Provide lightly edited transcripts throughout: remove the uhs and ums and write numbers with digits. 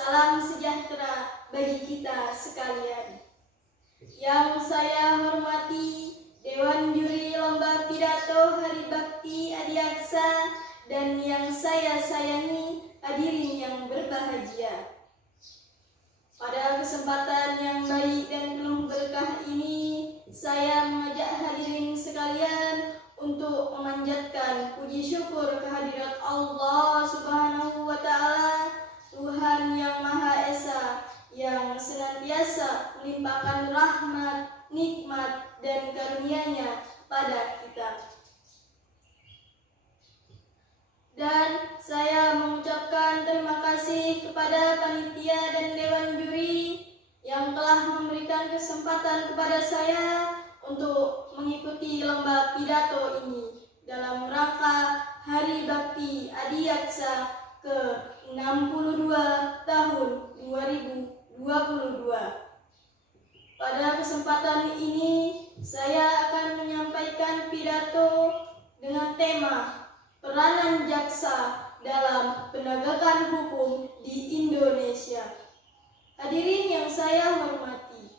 Salam sejahtera bagi kita sekalian. Yang saya hormati Dewan Juri Lomba Pidato Hari Bakti Adiaksa dan yang saya sayangi hadirin yang berbahagia. Pada kesempatan yang baik dan penuh berkah ini, saya mengajak hadirin sekalian untuk memanjatkan puji syukur kehadirat Allah Subhanahu wa Ta'ala, Tuhan yang Maha Esa, yang senantiasa melimpahkan rahmat, nikmat, dan karunia-Nya pada kita. Dan saya mengucapkan terima kasih kepada panitia dan Dewan Juri yang telah memberikan kesempatan kepada saya untuk mengikuti lomba pidato ini dalam rangka Hari Bakti Adiaksa ke-62 tahun 2022. Pada kesempatan ini saya akan menyampaikan pidato dengan tema peranan jaksa dalam penegakan hukum di Indonesia. Hadirin yang saya hormati,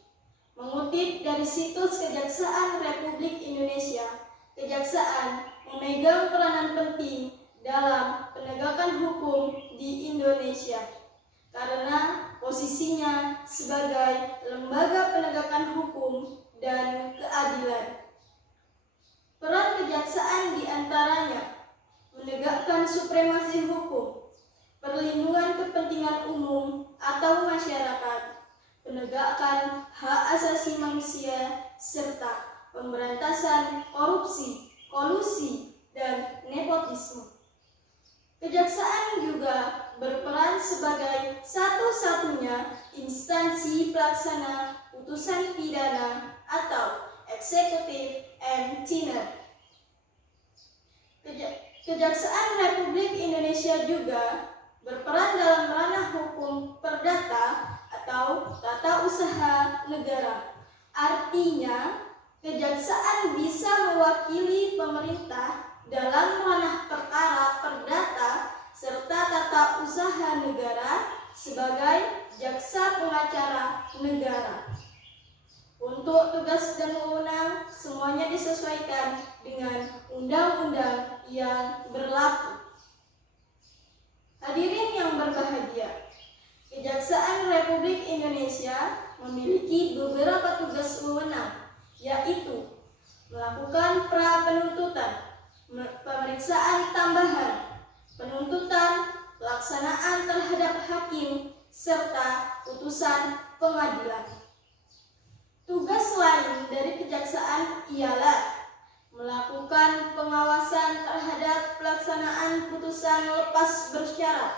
mengutip dari situs Kejaksaan Republik Indonesia, kejaksaan memegang peranan penting dalam penegakan hukum di Indonesia karena posisinya sebagai lembaga penegakan hukum dan keadilan. Peran kejaksaan diantaranya menegakkan supremasi hukum, perlindungan kepentingan umum atau masyarakat, penegakan hak asasi manusia, serta pemberantasan korupsi, kolusi, dan nepotisme. Kejaksaan juga berperan sebagai satu-satunya instansi pelaksana putusan pidana atau executive and tenor. Kejaksaan Republik Indonesia juga berperan dalam ranah hukum perdata atau tata usaha negara. Artinya, kejaksaan bisa mewakili pemerintah dalam ranah perkara perdata serta tata usaha negara sebagai jaksa pengacara negara. Untuk tugas dan wewenang semuanya disesuaikan dengan undang-undang yang berlaku. Hadirin yang berbahagia, Kejaksaan Republik Indonesia memiliki beberapa tugas wewenang, yaitu melakukan pra-penuntutan, pemeriksaan tambahan, penuntutan, pelaksanaan terhadap hakim, serta putusan pengadilan. Tugas lain dari kejaksaan ialah melakukan pengawasan terhadap pelaksanaan putusan lepas bersyarat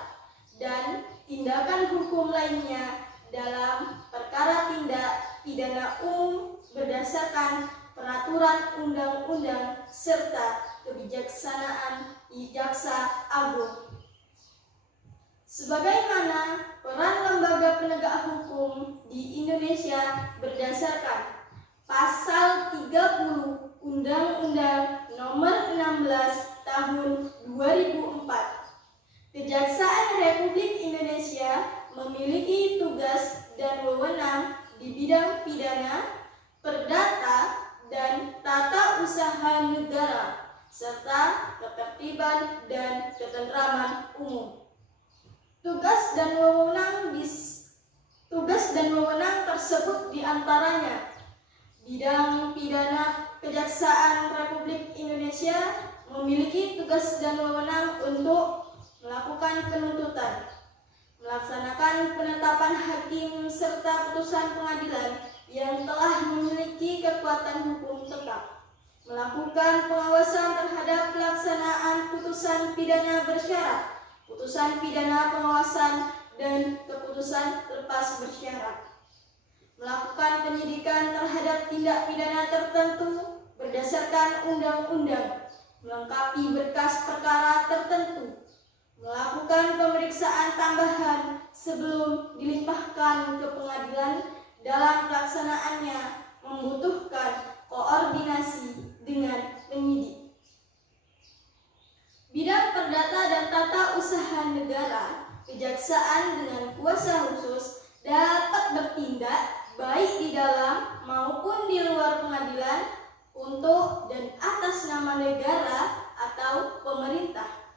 dan tindakan hukum lainnya dalam perkara tindak pidana umum berdasarkan peraturan undang-undang serta kebijaksanaan Jaksa Agung. Sebagaimana peran lembaga penegak hukum di Indonesia berdasarkan Pasal 30 Undang-Undang Nomor 16 Tahun 2004. Kejaksaan Republik Indonesia memiliki tugas dan wewenang di bidang pidana, perdata, dan tata usaha negara, serta ketertiban dan ketentraman umum. Tugas dan wewenang tersebut diantaranya bidang pidana. Kejaksaan Republik Indonesia memiliki tugas dan wewenang untuk melakukan penuntutan, melaksanakan penetapan hakim serta putusan pengadilan yang telah memiliki kekuatan hukum tetap, melakukan pengawasan terhadap pelaksanaan putusan pidana bersyarat, putusan pidana pengawasan, dan keputusan lepas bersyarat, melakukan penyidikan terhadap tindak pidana tertentu berdasarkan undang-undang, melengkapi berkas perkara tertentu, melakukan pemeriksaan tambahan sebelum dilimpahkan ke pengadilan. Dalam pelaksanaannya membutuhkan koordinasi dengan penyidik. Bidang perdata dan dan Tata Usaha Negara, kejaksaan dengan kuasa khusus dapat bertindak baik di dalam maupun di luar pengadilan untuk dan atas nama negara atau pemerintah.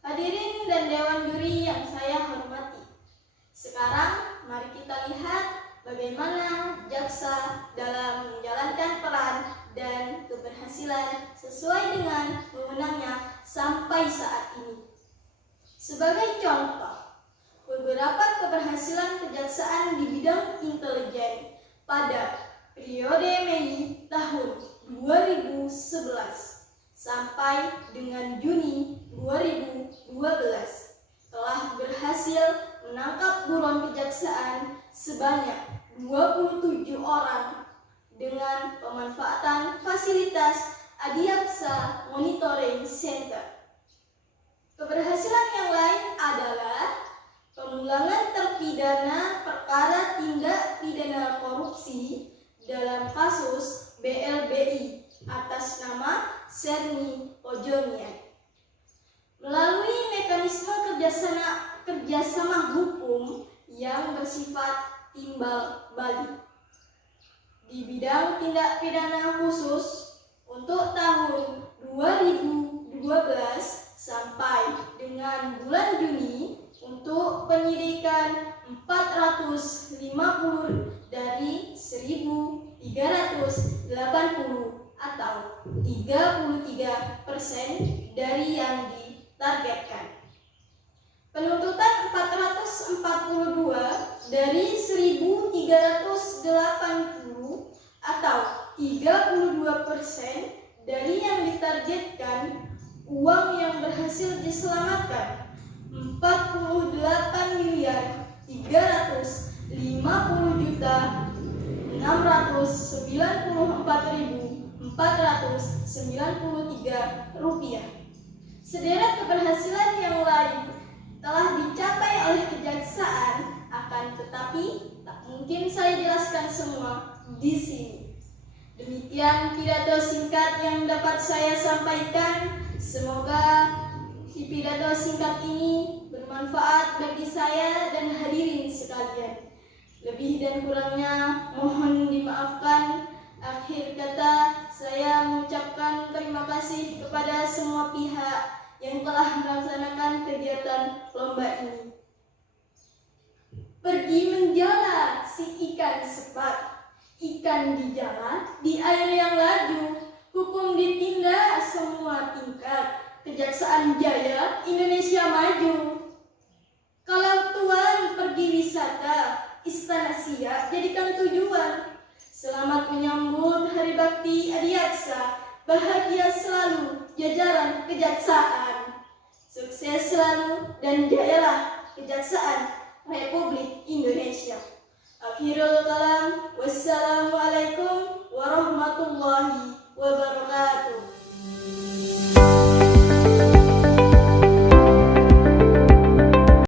Hadirin dan Dewan Juri yang saya hormati, sekarang mari kita lihat bagaimana jaksa dalam menjalankan peran dan keberhasilan sesuai dengan wewenangnya sampai saat ini. Sebagai contoh, beberapa keberhasilan kejaksaan di bidang intelijen pada periode Mei tahun 2011 sampai dengan Juni 2012 telah berhasil menangkap buron kejaksaan sebanyak 27 orang dengan pemanfaatan fasilitas Adiaksa Monitoring Center. Keberhasilan yang lain adalah pemulangan terpidana perkara tindak pidana korupsi dalam kasus BLBI atas nama Serni Ojonian. Melalui mekanisme kerjasama hukum yang bersifat timbal balik di bidang tindak pidana khusus untuk tahun 2012 sampai dengan bulan Juni untuk penyidikan 450 dari 1.380 atau 33% dari yang ditargetkan. Penuntutan 442 dari 1.380 atau 32% dari yang ditargetkan. Uang yang berhasil diselamatkan 48.330.694.493 rupiah. Sederet keberhasilan yang lain telah dicapai oleh kejaksaan, akan tetapi tak mungkin saya jelaskan semua di sini. Demikian pidato singkat yang dapat saya sampaikan. Semoga pidato singkat ini bermanfaat bagi saya dan hadirin sekalian. Lebih dan kurangnya mohon dimaafkan. Akhir kata, saya mengucapkan terima kasih kepada semua pihak yang telah melaksanakan kegiatan lomba ini. Pergi menjala si ikan sepat, ikan di jala di air yang laju, hukum ditindak semua tingkat, Kejaksaan Jaya Indonesia maju. Kalau tuan pergi wisata, Istana Siak jadikan tujuan. Selamat menyambut Hari Bakti Adiaksa, bahagia selalu jajaran kejaksaan. Sukses selalu dan jayalah Kejaksaan Republik Indonesia. Akhirul kalam, wassalamualaikum warahmatullahi wabarakatuh.